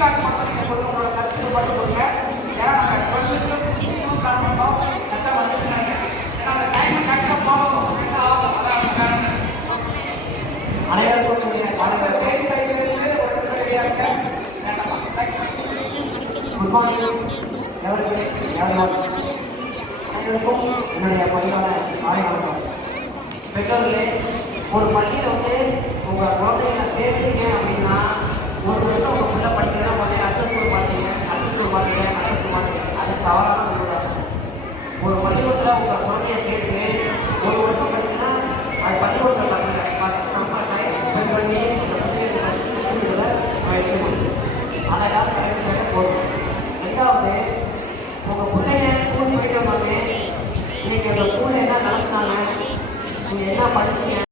Feedback மட்டும் நீங்கள் சொல்லுங்க, உங்களோட கருத்து மட்டும் சொல்லுங்க. ஏன்னா நாங்கள் 12க்கு முடிச்சுக்கணும் பிளான் பண்ணோம், கரெக்டாக வந்துருக்காங்க. ஏன்னா அந்த டைம் கரெக்டாக போகணும், கரெக்டாக ஆகும். அதான் காரணம். அனைவருக்கும் பேர் சைடிலிருந்து ஒரு ரெடியாக குட் மார்னிங் எவருக்கு அனைவருக்கும் என்னுடைய பணியான ஆய்வாளர் பெற்றோர்களே. ஒரு பள்ளியில் வந்து உங்கள் குழந்தைங்க சேர்த்தீங்க அப்படின்னா ஒரு வருஷம் உங்கள் பிள்ளை படிக்கிறதா பார்த்தீங்க, அடுத்த ஸ்கூல் பார்த்தீங்க, அடுத்த ஸ்கூல் பார்த்தீங்க, அடுத்த ஸ்கூல் பார்த்தீங்க, அது சவாலான சொல்லுவாங்க. ஒரு பள்ளிக்கூடத்தில் உங்கள் குழந்தைய சேர்த்து ஒரு வருஷம் பார்த்தீங்கன்னா அது பள்ளிக்கூடத்தில் பார்த்தீங்க ஃபஸ்ட் நம்ம டைம் ஸ்பெண்ட் பண்ணி அதை யாரும் கிடைக்கிறது போதும். ரெண்டாவது, உங்கள் பிள்ளைங்க ஸ்கூல் போயிட்டு வந்தாங்க, நீங்கள் உங்கள் ஸ்கூலில் என்ன நடத்தினாங்க, நீங்கள் என்ன படிச்சீங்க.